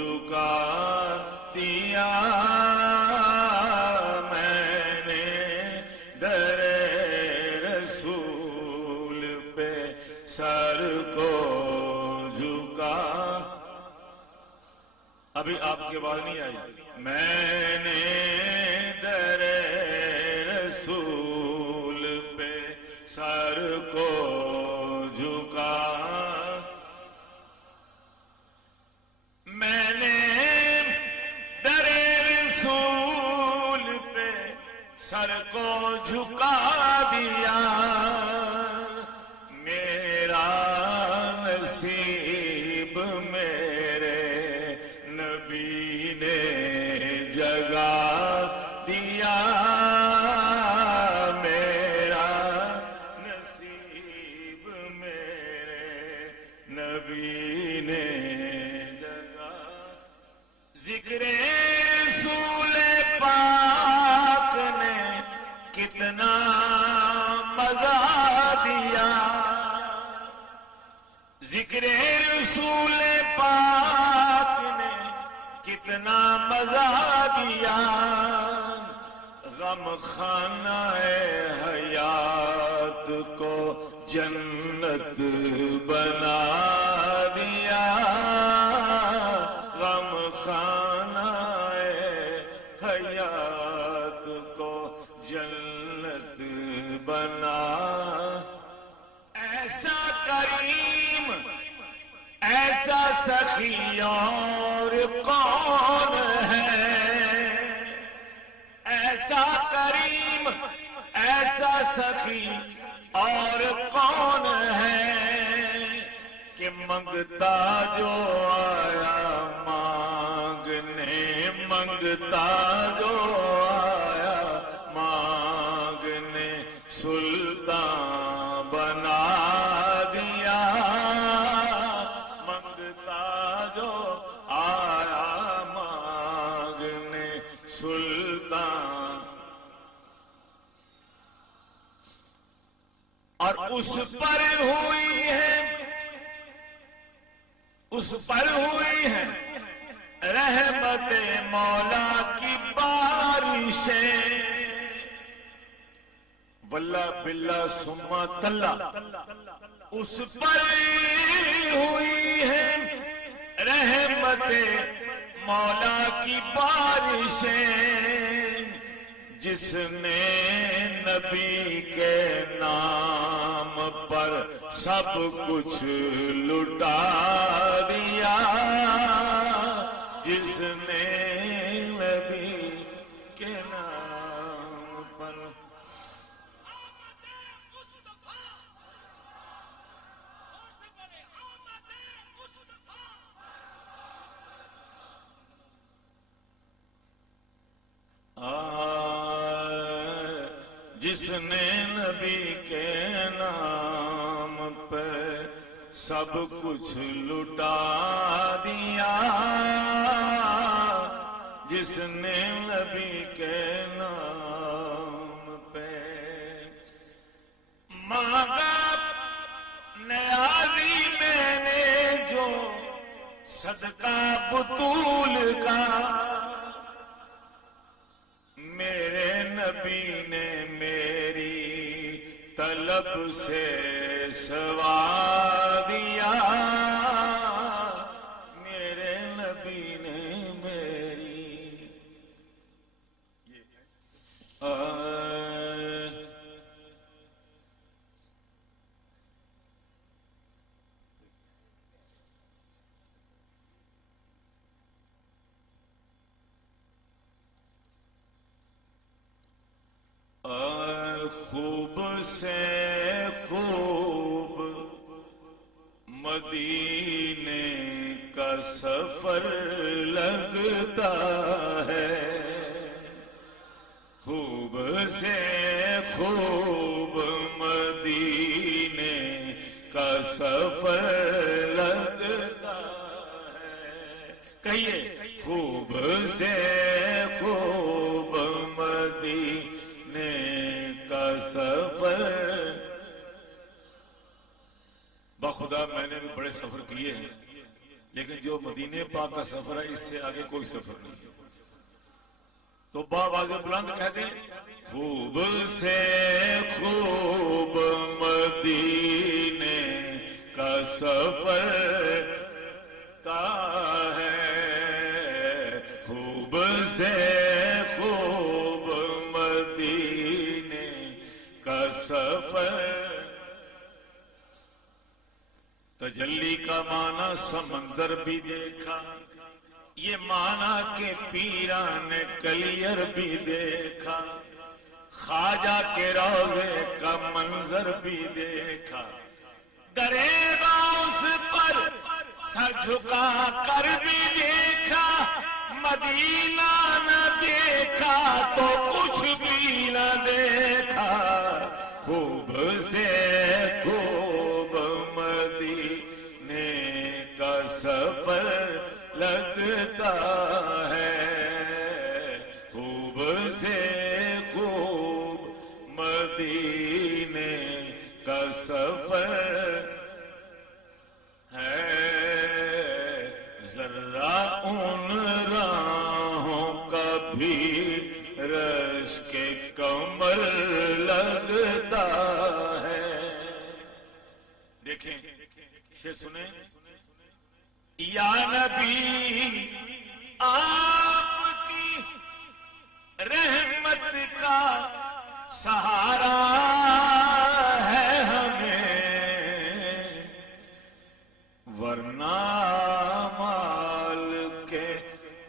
جھکا دیا میں نے در رسول پہ سر کو جھکا. ابھی آپ کی آواز نہیں آئی. میں نے در رسول پہ سر کو جھکا. میں نے در رسول پہ سر کو جھکا دیا. میرا نصیب میرے نبی نے جگا دیا. میرا نصیب میرے نبی نے جگا. ذکر رسول پاک نے کتنا مزہ دیا. ذکر رسول پاک نے کتنا مزہ دیا. غم خانہ حیات کو جنت بنا دیا. غم خانہ حیات کو جنت بنا. ایسا کریم ایسا سخی اور کون ہے. ایسا کریم ایسا سخی اور کون ہے کہ منگتا جو آیا مانگنے. منگتا جو آیا مانگنے سلطان بنا دیا. منگتا جو آیا مانگنے سلطان. اور اس پر ہوئی ہے رحمت مولا کی بارشیں. واللہ باللہ ثم تاللہ اس پر ہوئی ہے رحمت مولا کی بارشیں. جس نے نبی کے نام پر سب کچھ لٹا دیا. جس نے نبی کے نام پر جس نے نبی کے نام پہ سب کچھ لٹا دیا. جس نے نبی کے نام پہ مانگا نیازی میں نے جو صدقہ بطول کا. میرے نبی نے میری طلب سے سوا دیا. میرے نبی نے میری خوب سے خوب مدینے کا سفر لگتا ہے. خوب سے خوب مدینے کا سفر لگتا ہے. کہیے خوب سے خوب مدینے کا سفر. بخدا میں نے بھی بڑے سفر کیے ہیں لیکن جو مدینے پاک کا سفر ہے اس سے آگے کوئی سفر نہیں. تو باواز بلند کہہ دیں خوب سے خوب مدینے کا سفر کا ہے، خوب سے خوب مدینے کا سفر. تجلی کا معنی سمندر بھی دیکھا، یہ معنی کہ پیران نے کلیر بھی دیکھا، خواجہ کے روضے کا منظر بھی دیکھا، درے غوث پر سر جھکا کر بھی دیکھا، مدینہ نہ دیکھا تو کچھ بھی نہ دیکھا. خوب سے خوب مدینے کا سفر لگتا ہے، خوب سے خوب مدینے کا سفر ہے. ذرا ان راہوں کا بھی رش کے کمر لگتا ہے. دیکھیں شعر سنیں. یا نبی آپ کی رحمت کا سہارا ہے ہمیں، ورنہ مال کے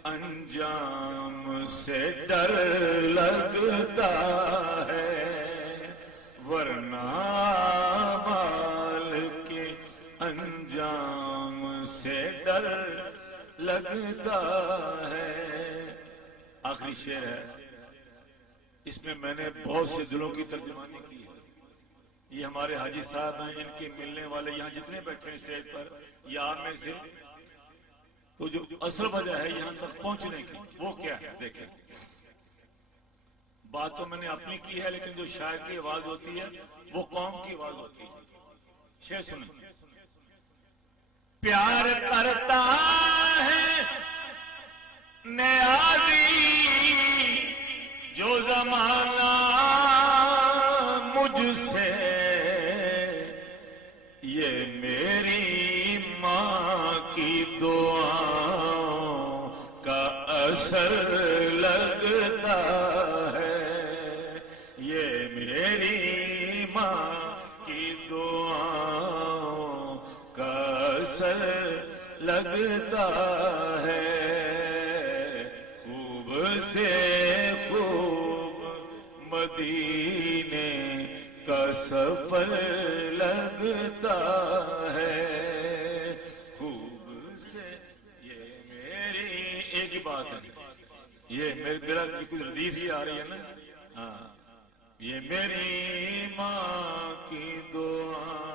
انجام سے ڈر لگتا ہے، ورنہ مال کے انجام سے ڈر لگتا ہے. آخری شعر ہے، اس میں میں نے بہت سے دلوں کی ترجمانی کی ہے. یہ ہمارے حاجی صاحب ہیں، ان کے ملنے والے یہاں جتنے بیٹھے ہیں اسٹیج پر، یہ آپ میں سے تو جو اصل وجہ ہے یہاں تک پہنچنے کی وہ کیا ہے. دیکھیں بات تو میں نے اپنی کی ہے، لیکن جو شاعر کی آواز ہوتی ہے وہ قوم کی آواز ہوتی ہے. شعر سنیں. پیار کرتا ہے نیازی جو زمانہ مجھ سے، یہ میری ماں کی دعاؤں کا اثر لگتا ہے، یہ میری ماں کی دعاؤں کا اثر لگتا ہے. خوب سے خوب مدینے کا سفر لگتا ہے، خوب سے. یہ میری ایک ہی بات ہے، یہ میرا کچھ ردیف ہی آ رہی ہے نا. ہاں، یہ میری ماں کی دعا